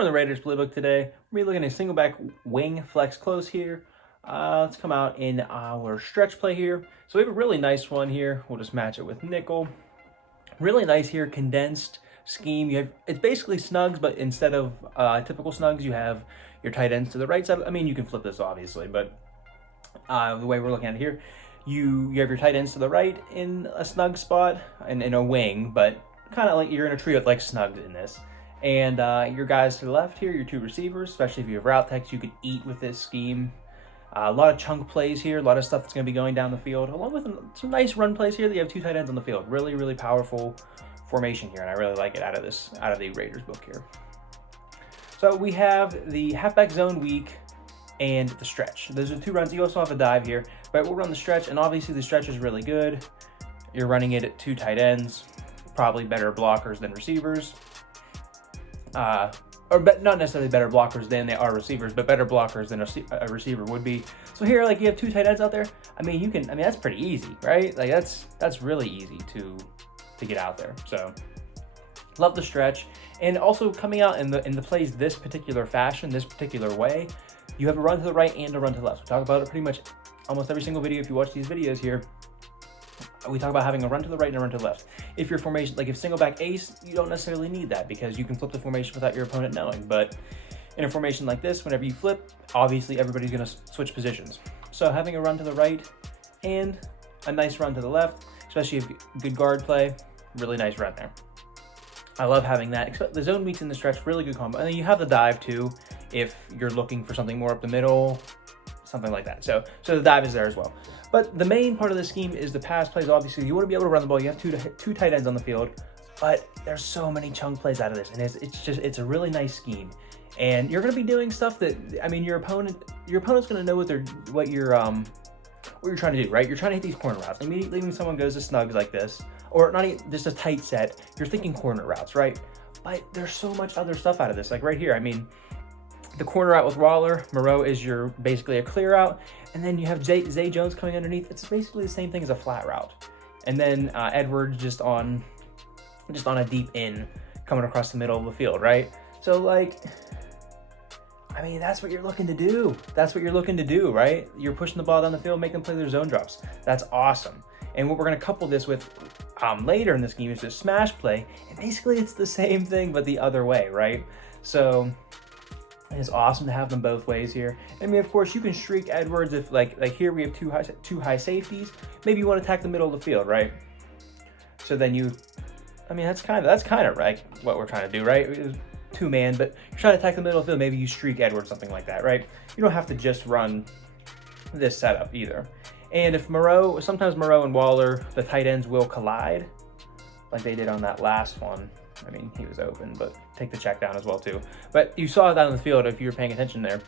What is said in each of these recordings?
we're on the Raiders playbook today. We're looking at Singleback wing flex close here. Let's come out in our stretch play here. So we have a really nice one here. We'll just match it with nickel. Really nice here, condensed scheme. It's basically snugs, but instead of typical snugs, you have your tight ends to the right side. I mean, you can flip this obviously, but the way we're looking at it here, you have your tight ends to the right in a snug spot and in a wing, but kind of like you're in a tree with like snugs in this. And your guys to the left here, your two receivers, especially if you have route techs, you could eat with this scheme. A lot of chunk plays here, a lot of stuff that's going to be going down the field, along with some nice run plays here that you have two tight ends on the field. Really, really powerful formation here, and I really like it out of the Raiders book here. So we have the halfback zone weak and the stretch. Those are two runs. You also have a dive here, but we'll run the stretch, and obviously the stretch is really good. You're running it at two tight ends, probably better blockers than receivers. Not necessarily better blockers than they are receivers, but better blockers than a receiver would be. So here, like, you have two tight ends out there. I mean, that's pretty easy, right? Like, that's really easy to get out there. So love the stretch. And also coming out in the plays this particular fashion, this particular way, you have a run to the right and a run to the left. We talk about it pretty much almost every single video if you watch these videos here. We talk about having a run to the right and a run to the left. If your formation, like if Singleback ace, you don't necessarily need that because you can flip the formation without your opponent knowing. But in a formation like this, whenever you flip, obviously everybody's going to switch positions. So having a run to the right and a nice run to the left, especially if good guard play, really nice run there. I love having that. The zone weaks in the stretch, really good combo. And then you have the dive too, if you're looking for something more up the middle, something like that. So the dive is there as well. But the main part of the scheme is the pass plays. Obviously, you want to be able to run the ball. You have two tight ends on the field, but there's so many chunk plays out of this, and it's a really nice scheme. And you're going to be doing stuff that, I mean, your opponent's going to know what you're trying to do, right? You're trying to hit these corner routes. Immediately when someone goes to snugs like this, or not even just a tight set, you're thinking corner routes, right? But there's so much other stuff out of this. Like right here, I mean, the corner out with Waller, Moreau is basically a clear out, and then you have Zay Jones coming underneath. It's basically the same thing as a flat route, and then Edwards just on a deep in coming across the middle of the field, right? So like, I mean, that's what you're looking to do. That's what you're looking to do, right? You're pushing the ball down the field, making them play their zone drops. That's awesome. And what we're going to couple this with later in the scheme is this smash play, and basically it's the same thing but the other way, right? So it's awesome to have them both ways here. I mean, of course, you can streak Edwards if like here we have two high safeties. Maybe you want to attack the middle of the field, right? So then that's kind of like what we're trying to do, right? It was two-man, but you're trying to attack the middle of the field. Maybe you streak Edwards, something like that, right? You don't have to just run this setup either. And if sometimes Moreau and Waller, the tight ends will collide, like they did on that last one. I mean, he was open, but take the check down as well too. But you saw it down in the field if you were paying attention there.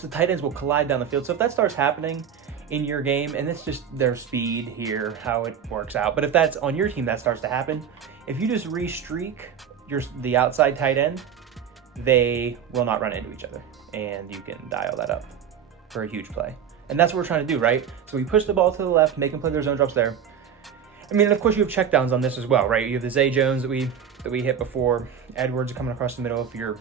The tight ends will collide down the field. So if that starts happening in your game, and it's just their speed here, how it works out. But if that's on your team, that starts to happen. If you just re-streak the outside tight end, they will not run into each other. And you can dial that up for a huge play. And that's what we're trying to do, right? So we push the ball to the left, make them play their zone drops there. I mean, of course, you have checkdowns on this as well, right? You have the Zay Jones that we hit before. Edwards coming across the middle. If you're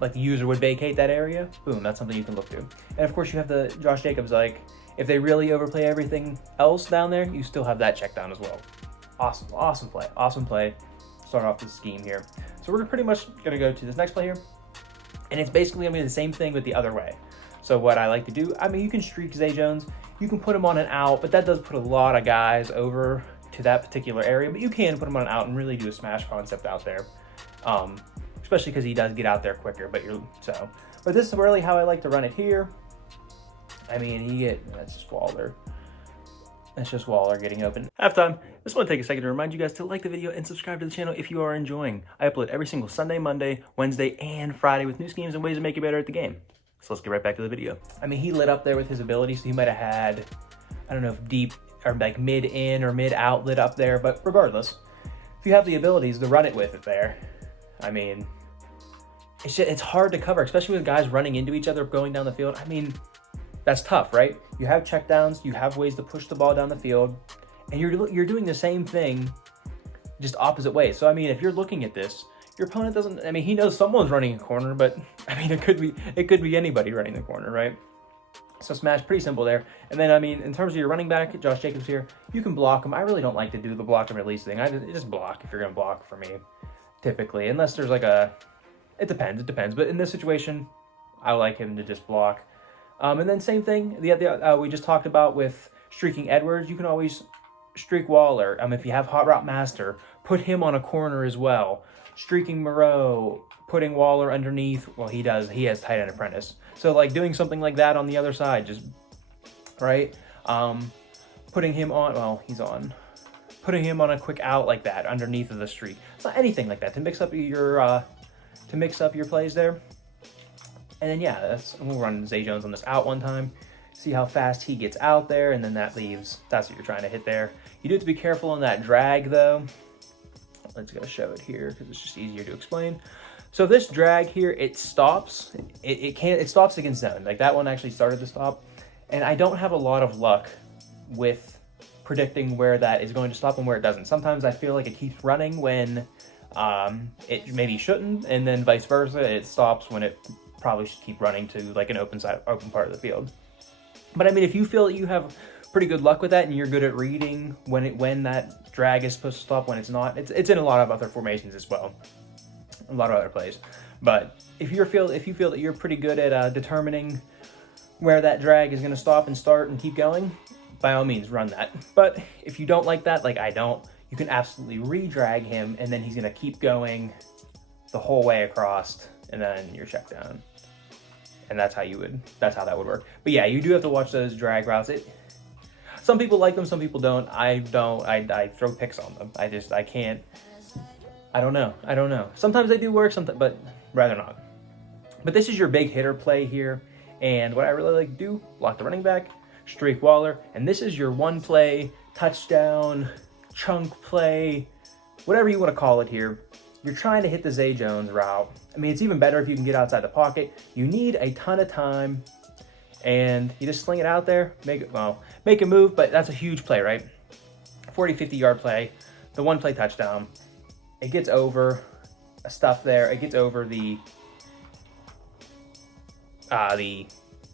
like the user would vacate that area, boom, that's something you can look to. And of course, you have the Josh Jacobs. Like if they really overplay everything else down there, you still have that check down as well. Awesome play. Start off this scheme here. So we're pretty much gonna go to this next play here, and it's basically gonna be the same thing but the other way. So what I like to do, I mean, you can streak Zay Jones. You can put him on an out, but that does put a lot of guys over to that particular area. But you can put him on an out and really do a smash concept out there, especially because he does get out there quicker. But this is really how I like to run it here. I mean, that's just Waller. That's just Waller getting open. Halftime. Just want to take a second to remind you guys to like the video and subscribe to the channel if you are enjoying. I upload every single Sunday, Monday, Wednesday, and Friday with new schemes and ways to make you better at the game. So let's get right back to the video. I mean, he lit up there with his ability, so he might have had, I don't know if deep or like mid in or mid out lit up there, but regardless, if you have the abilities to run it with it there, I mean, it's hard to cover, especially with guys running into each other going down the field. I mean, that's tough, right? You have checkdowns, you have ways to push the ball down the field, and you're doing the same thing, just opposite ways. So I mean, if you're looking at this, your opponent doesn't, I mean, he knows someone's running a corner, but I mean, it could be anybody running the corner, right? So smash, pretty simple there. And then, I mean, in terms of your running back, Josh Jacobs here, you can block him. I really don't like to do the block and release thing. I just block if you're going to block for me, typically. Unless there's like it depends. But in this situation, I like him to just block. And then same thing, we just talked about with streaking Edwards. You can always streak Waller. If you have Hot Route Master, put him on a corner as well. Streaking Moreau, putting Waller underneath. Well, he has tight end apprentice. So like doing something like that on the other side, just right. Putting him on. Well, he's on. Putting him on a quick out like that underneath of the streak. It's not anything like that to mix up your plays there. And then yeah, we'll run Zay Jones on this out one time. See how fast he gets out there, and then that leaves. That's what you're trying to hit there. You do have to be careful on that drag though. Let's go show it here because it's just easier to explain. So this drag here, it stops. It stops against zone. Like that one actually started to stop. And I don't have a lot of luck with predicting where that is going to stop and where it doesn't. Sometimes I feel like it keeps running when it maybe shouldn't, and then vice versa, it stops when it probably should keep running to like an open part of the field. But I mean, if you feel that you have pretty good luck with that and you're good at reading when that drag is supposed to stop, when it's not, it's in a lot of other formations as well. A lot of other plays. But if you feel that you're pretty good at determining where that drag is going to stop and start and keep going, by all means run that. But if you don't like that, like I don't, you can absolutely re-drag him, and then he's going to keep going the whole way across, and then you're checked down. And that's how that would work. But yeah, you do have to watch those drag routes. Some people like them, some people don't. I don't. I throw picks on them. I can't. I don't know. Sometimes they do work, sometimes, but rather not. But this is your big hitter play here. And what I really like to do, block the running back, streak Waller, and this is your one play, touchdown, chunk play, whatever you want to call it here. You're trying to hit the Zay Jones route. I mean, it's even better if you can get outside the pocket. You need a ton of time, and you just sling it out there, make a move, but that's a huge play, right? 40, 50-yard play, the one play touchdown. It gets over stuff there. It gets over the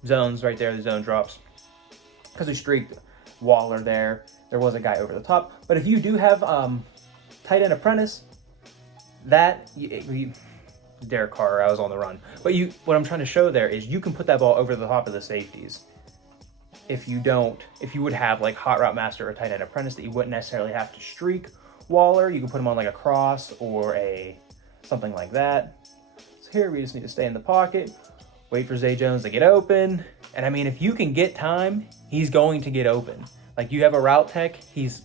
zones right there, the zone drops. Because we streaked Waller there. There was a guy over the top. But if you do have tight end apprentice, Derek Carr, I was on the run. But what I'm trying to show there is you can put that ball over the top of the safeties. If you would have like Hot Route Master or tight end apprentice, that you wouldn't necessarily have to streak Waller. You can put him on like a cross or something like that. So here we just need to stay in the pocket, wait for Zay Jones to get open. And I mean, if you can get time, he's going to get open. Like you have a route tech, he's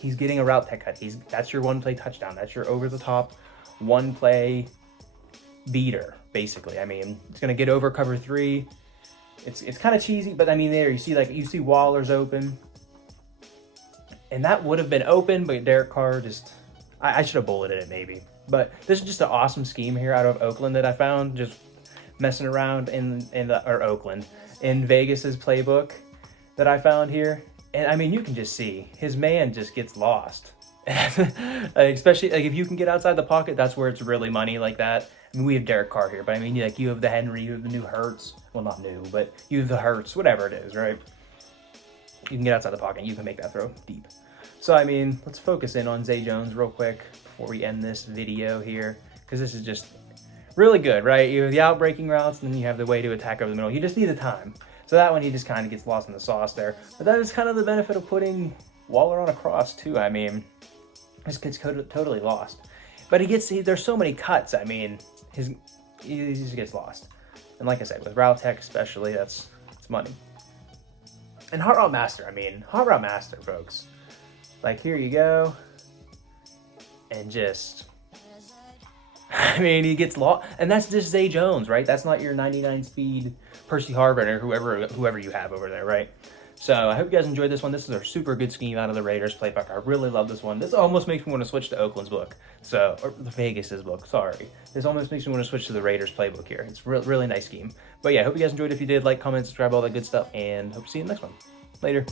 getting a route tech cut. That's your one play touchdown. That's your over the top one play beater, basically. I mean, it's gonna get over cover 3. It's kind of cheesy, but I mean, there you see Waller's open, and that would have been open, but Derek Carr just I should have bulleted it maybe. But this is just an awesome scheme here out of Oakland that I found, just messing around in Vegas's playbook that I found here. And I mean, you can just see his man just gets lost. Especially like if you can get outside the pocket, that's where it's really money like that. I mean, we have Derek Carr here, but I mean, like you have the Henry, you have the new Hurts. Well, not new, but you have the Hurts, whatever it is, right? You can get outside the pocket and you can make that throw deep. So, I mean, let's focus in on Zay Jones real quick before we end this video here, because this is just really good, right? You have the out-breaking routes, and then you have the way to attack over the middle. You just need the time. So that one, he just kind of gets lost in the sauce there. But that is kind of the benefit of putting Waller on a cross, too. I mean, this gets totally lost. But there's so many cuts, I mean, he just gets lost. And like I said, with route tech especially, it's money. And Hot Route Master, Hot Route Master, folks. Like, here you go. And just, he gets lost. And that's just Zay Jones, right? That's not your 99 speed Percy Harvin or whoever you have over there, right? So I hope you guys enjoyed this one. This is a super good scheme out of the Raiders playbook. I really love this one. This almost makes me want to switch to Oakland's book. Or the Vegas's book, sorry. This almost makes me want to switch to the Raiders playbook here. It's really nice scheme. But yeah, I hope you guys enjoyed. If you did, like, comment, subscribe, all that good stuff. And hope to see you in the next one. Later.